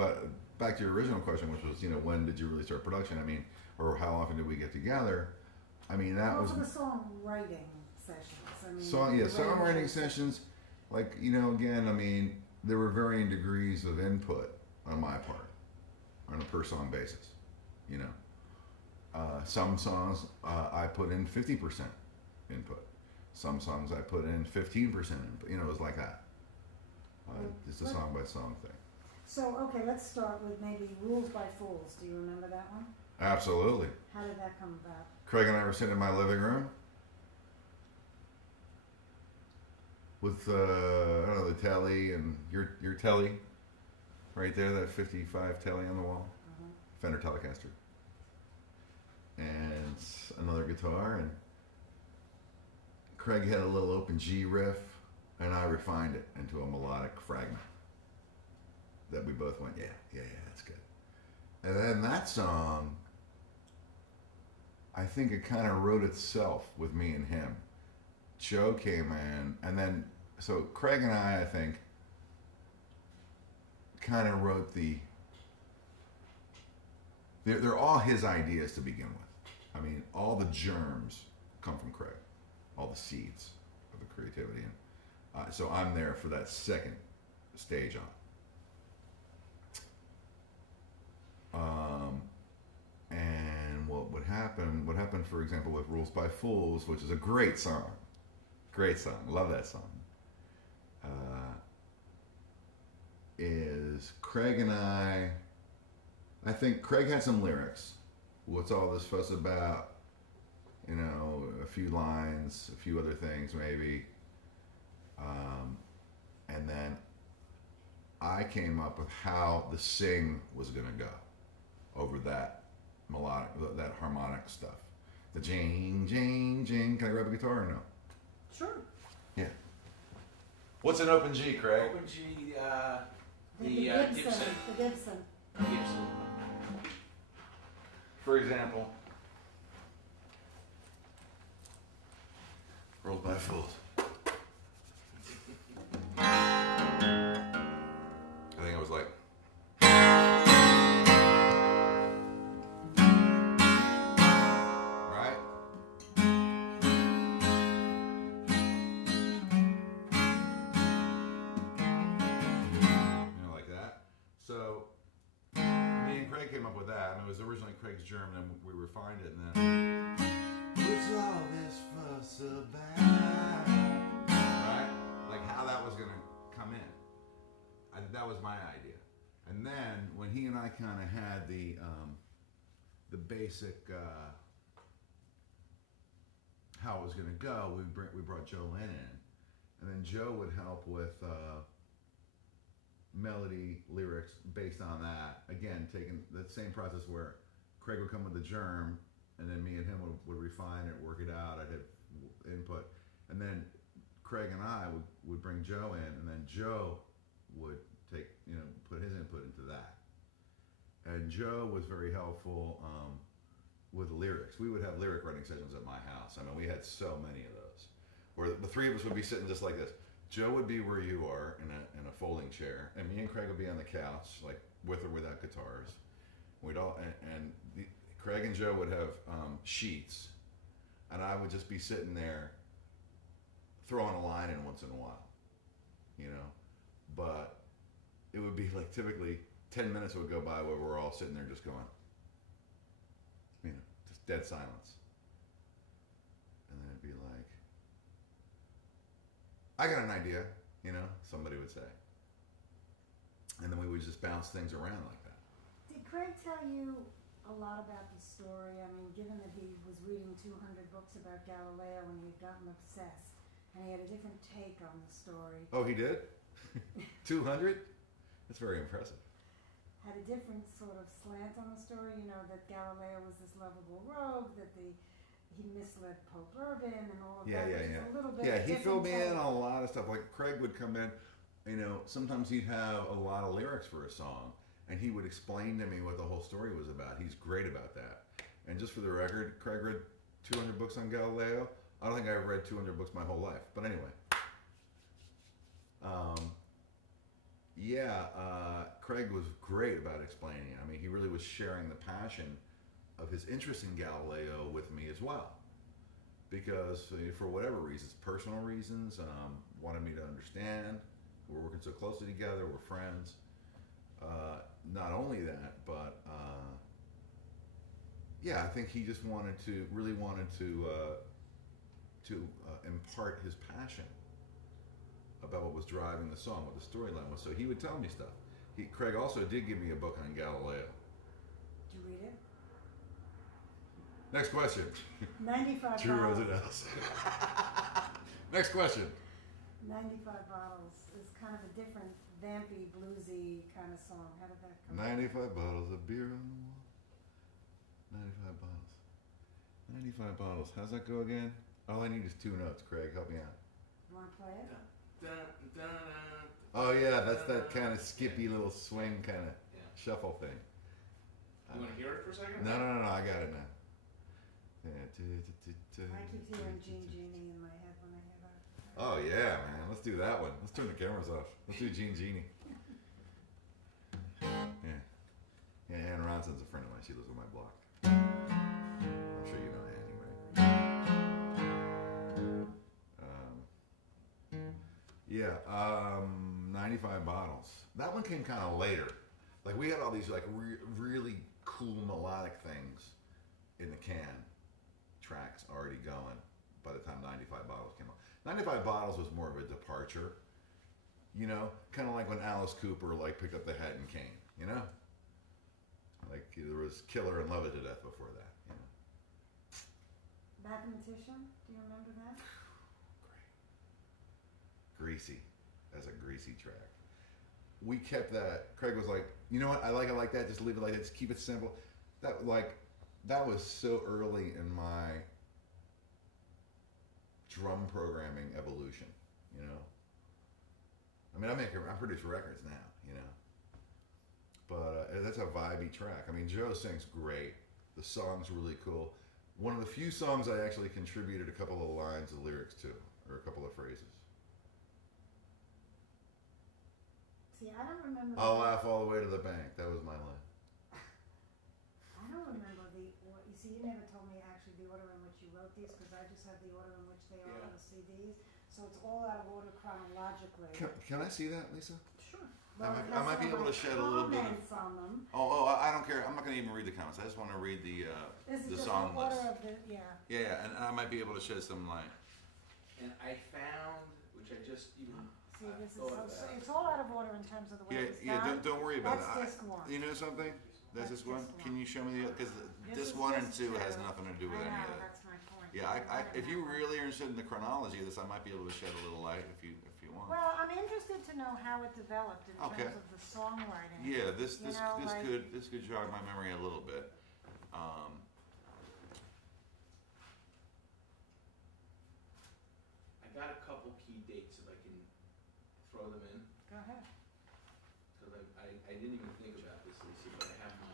But back to your original question, which was, when did you really start production? I mean, or how often did we get together? I mean, that Well, was for the songwriting sessions. I mean, songwriting sessions. Like, again, I mean, there were varying degrees of input on my part, on a per song basis. Some songs I put in 50% input. Some songs I put in 15% input. It was like that. It's a song by song thing. So, okay, let's start with maybe Rules by Fools. Do you remember that one? Absolutely. How did that come about? Craig and I were sitting in my living room with I don't know, the telly and your telly right there, that 55 telly on the wall, Fender Telecaster, and another guitar, and Craig had a little open G riff, and I refined it into a melodic fragment that we both went, yeah, that's good. And then that song, I think it kind of wrote itself with me and him. Joe came in, and then, so Craig and I think, kind of wrote they're all his ideas to begin with. I mean, all the germs come from Craig, all the seeds of the creativity. And so I'm there for that second stage on. And what happened, for example, with Rules by Fools, which is a great song, love that song, is Craig and I think Craig had some lyrics. What's all this fuss about? A few lines, a few other things maybe. And then I came up with how the sing was going to go over that melodic, that harmonic stuff. The jing, jing, jing. Can I grab a guitar or no? Sure. Yeah. What's an open G, Craig? Open G, The Gibson. Gibson. For example, Rules by Fools. I think I was like, right? Like that. So me and Craig came up with that. I mean, it was originally Craig's German, and we refined it, and then what's all this fuss about? Right? Like how that was gonna come in. That was my idea. And then when he and I kind of had the basic how it was gonna go, we brought Joe Lynn in, and then Joe would help with melody, lyrics based on that. Again, taking the same process where Craig would come with the germ, and then me and him would refine it, work it out. I'd have input, and then Craig and I would bring Joe in, and then Joe would take, put his input into that. And Joe was very helpful with lyrics. We would have lyric writing sessions at my house. I mean, we had so many of those, where the three of us would be sitting just like this. Joe would be where you are in a folding chair, and me and Craig would be on the couch, like with or without guitars. We'd all Craig and Joe would have sheets, and I would just be sitting there throwing a line in once in a while, but it would be like typically 10 minutes would go by where we're all sitting there just going, just dead silence. And then it'd be like, I got an idea, somebody would say. And then we would just bounce things around like that. Did Craig tell you a lot about the story? I mean, given that he was reading 200 books about Galileo and he had gotten obsessed, and he had a different take on the story. Oh, he did? 200? That's very impressive. Had a different sort of slant on the story, that Galileo was this lovable rogue, that he misled Pope Urban and all of that. Yeah. A little bit He filled me take. in on a lot of stuff. Like Craig would come in, sometimes he'd have a lot of lyrics for a song, and he would explain to me what the whole story was about. He's great about that. And just for the record, Craig read 200 books on Galileo. I don't think I've read 200 books my whole life. But anyway. Yeah, Craig was great about explaining it. I mean, he really was sharing the passion of his interest in Galileo with me as well. Because for whatever reasons, personal reasons, wanted me to understand. We're working so closely together, we're friends. Not only that, but yeah, I think he just really wanted to impart his passion about what was driving the song, what the storyline was. So he would tell me stuff. Craig also did give me a book on Galileo. Did you read it? Next question. 95 Drew bottles. Rosenhaus. Next question. 95 bottles is kind of a different, vampy, bluesy kind of song. How did that come? 95 bottles of beer on the wall. 95 bottles. 95 bottles. How's that go again? All I need is 2 notes, Craig. Help me out. You want to play it? Oh yeah, that's that kind of skippy little swing kind of shuffle thing. You want to hear it for a second? No, I got it now. I keep hearing Gene Genie in my head when I hear that. Oh yeah, man. Let's do that one. Let's turn the cameras off. Let's do Gene Genie. Yeah, Ann Ronson's a friend of mine. She lives on my block. I'm sure you know Annie, right? Yeah, 95 bottles. That one came kind of later. Like we had all these like really cool melodic things in the can, tracks already going by the time 95 bottles came out. 95 bottles was more of a departure, you know, kind of like when Alice Cooper like picked up the hat and cane, you know. Like there was Killer and Love It to Death before that, you know. Mathematician, do you remember that? Greasy. That's a greasy track. We kept that. Craig was like, you know what? I like it like that. Just leave it like that. Just keep it simple. That was so early in my drum programming evolution. You know. I mean, I produce records now. You know. But that's a vibey track. I mean, Joe sings great. The song's really cool. One of the few songs I actually contributed a couple of lines of lyrics to, or a couple of phrases. See, I don't remember. I'll laugh all the way to the bank. That was my line. I don't remember you see, you never told me actually the order in which you wrote these, because I just have the order in which they are on the CDs. So it's all out of order chronologically. Can I see that, Lisa? Sure. I might be able to shed a little bit of. Comments on them. I don't care. I'm not going to even read the comments. I just want to read the This is just song the order list. of the, yeah. Yeah, and I might be able to shed some light. And I found, which I just even See, this is thought so, about. it's all out of order in terms of the way it's done. Don't worry about That's it. disc one. You know something? That's That's this one. disc one. Can you show me the? Because This disc is 1 and disc 2 has two. nothing to do with I any know, of that. that's my point. Yeah, if you know. really are interested in the chronology of this, I might be able to shed a little light if you want. Well, I'm interested to know how it developed in Okay. terms of the songwriting. Yeah, this You know, like- could jog my memory a little bit. I got a couple key dates if I can throw them in. Go ahead. Because I didn't even think about this, Lisa, but I have my.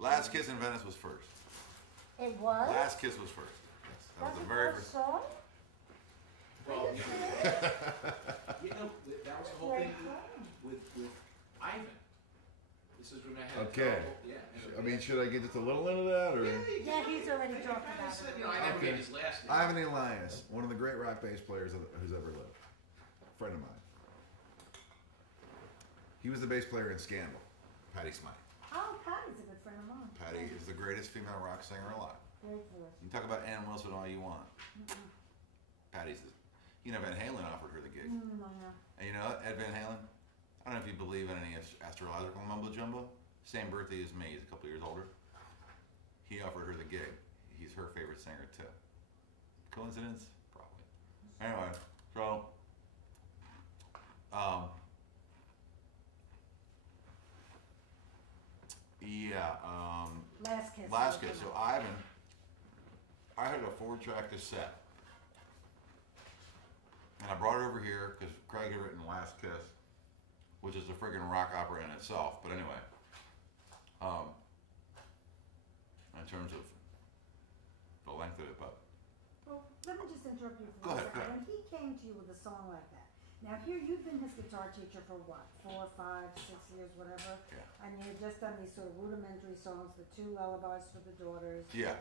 Last Kiss in Venice was first. It was? Last Kiss was first. Yes, that was That's the very first first. song? Well, I didn't that was the whole Great thing song. with Ivan. This is when I had. Okay. I mean, should I get just a little into that, or? Yeah, he's already talked about it. You know, I never Okay. gave his last name. Ivan Elias, one of the great rock bass players who's ever lived. Friend of mine. He was the bass player in Scandal. Patti Smythe. Oh, Patty's a good friend of mine. Patti is the greatest female rock singer alive. Great voice. You can talk about Ann Wilson all you want. Patty's the. You know, Van Halen offered her the gig. I know. And you know, Ed Van Halen, I don't know if you believe in any astrological mumbo jumbo. Same birthday as me, he's a couple years older. He offered her the gig. He's her favorite singer too. Coincidence? Probably. Anyway, so Last Kiss. Last Kiss. So Ivan, I had a 4-track cassette. And I brought it over here because Craig had written Last Kiss, which is a friggin' rock opera in itself. But anyway, in terms of the length of it, but Well, let me just interrupt you for Go a ahead, second. go ahead. When he came to you with a song like that, Now here you've been his guitar teacher for what, 4, 5, 6 years, whatever? Yeah. And you've just done these sort of rudimentary songs, the 2 lullabies for the daughters, Yeah.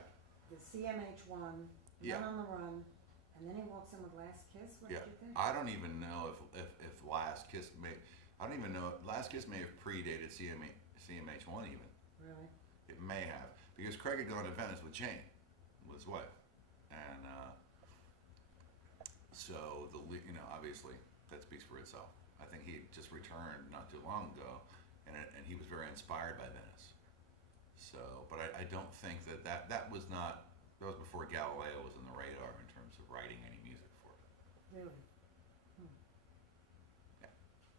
the CMH one, Yeah. Men on the Run, and then he walks in with Last Kiss. What Yeah. did you think? I don't even know if Last Kiss I don't even know. Last Kiss may have predated CMH1 even. Really? It may have. Because Craig had gone to Venice with Jane, with his wife. And so, obviously, that speaks for itself. I think he had just returned not too long ago, and he was very inspired by Venice. So, but I don't think that was before Galileo was on the radar in terms of writing any music for it. Really? Yeah.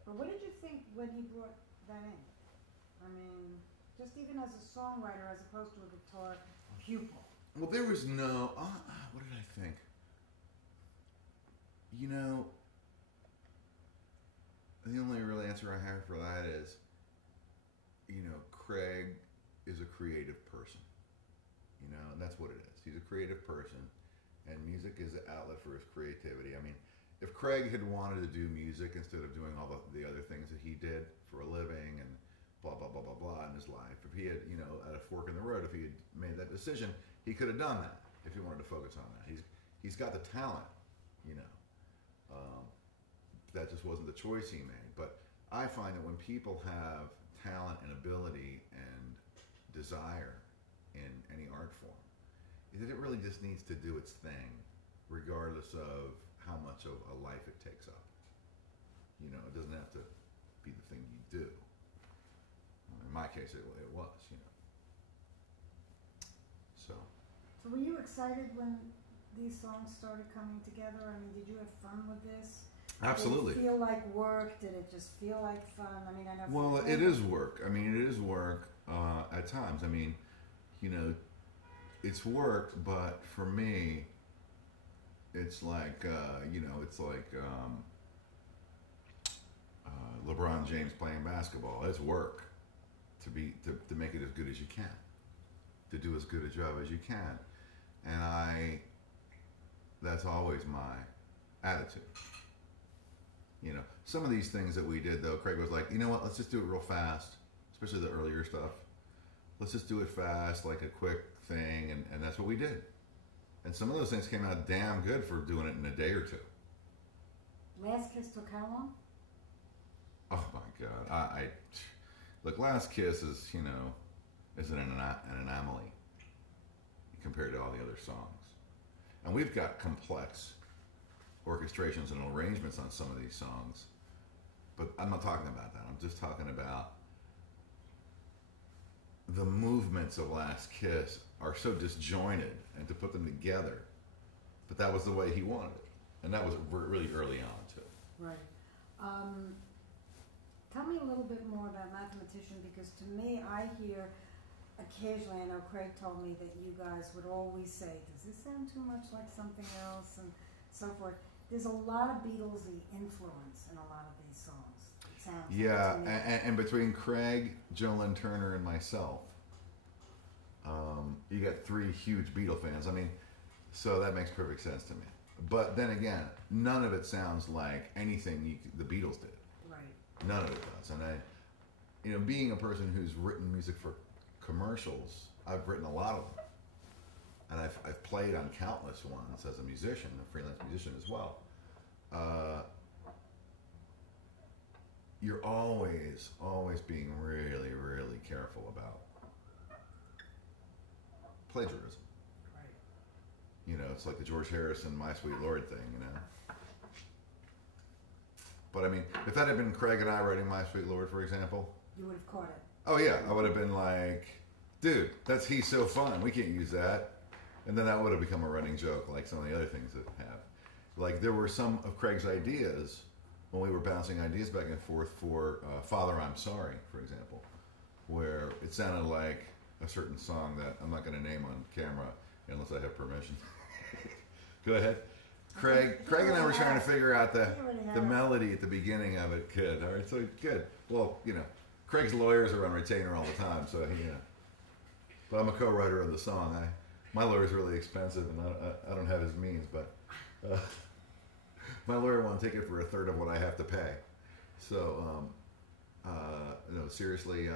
But what did you think when he brought that in? I mean, just even as a songwriter as opposed to a guitar pupil. Well, there was no. What did I think? The only real answer I have for that is, Craig is a creative person. And that's what it is. He's a creative person, and music is an outlet for his creativity. I mean, if Craig had wanted to do music instead of doing all the other things that he did for a living and blah, blah, blah, blah, blah in his life, if he had, at a fork in the road, if he had made that decision, he could have done that if he wanted to focus on that. He's got the talent, that just wasn't the choice he made. But I find that when people have talent and ability and desire in any art form, that it really just needs to do its thing, regardless of how much of a life it takes up. It doesn't have to be the thing you do. In my case, it was, So were you excited when these songs started coming together? I mean, did you have fun with this? absolutely. Did it feel like work? Did it just feel like fun? I mean, I know. Well, it is work. I mean, it is work at times. I mean, it's work, but for me, it's like it's like LeBron James playing basketball. It's work to make it as good as you can, to do as good a job as you can, and that's always my attitude. Some of these things that we did, though, Craig was like, you know what, let's just do it real fast, especially the earlier stuff. Let's just do it fast, like a quick thing, and that's what we did. And some of those things came out damn good for doing it in a day or two. Last Kiss took how long? Oh my God! Look, Last Kiss is an anomaly compared to all the other songs, and we've got complex orchestrations and arrangements on some of these songs, but I'm not talking about that. I'm just talking about the movements of Last Kiss are so disjointed, and to put them together, but that was the way he wanted it, and that was really early on too. Right. Tell me a little bit more about Mathematician, because to me, I hear occasionally, I know Craig told me that you guys would always say, does this sound too much like something else, and so forth. There's a lot of Beatlesy influence in a lot of these songs. It sounds Yeah, like and between Craig, Joe Lynn Turner, and myself, you got 3 huge Beatle fans. I mean, so that makes perfect sense to me. But then again, none of it sounds like anything the Beatles did. Right. None of it does. And being a person who's written music for commercials, I've written a lot of them. And I've played on countless ones as a musician, a freelance musician as well. You're always being really, really careful about plagiarism. Right. It's like the George Harrison My Sweet Lord thing, But I mean, if that had been Craig and I writing My Sweet Lord, for example. You would have caught it. Oh yeah, I would have been like, dude, that's He's So Fun. We can't use that. And then that would have become a running joke, like some of the other things that have. Like, there were some of Craig's ideas when we were bouncing ideas back and forth for Father, I'm Sorry, for example, where it sounded like a certain song that I'm not going to name on camera unless I have permission. Go ahead. Craig and I were trying to figure out the melody at the beginning of it. Good. All right, so good. Well, Craig's lawyers are on retainer all the time, so but I'm a co-writer of the song. My lawyer's really expensive, and I don't have his means, but My lawyer won't take it for a third of what I have to pay. So, no, seriously,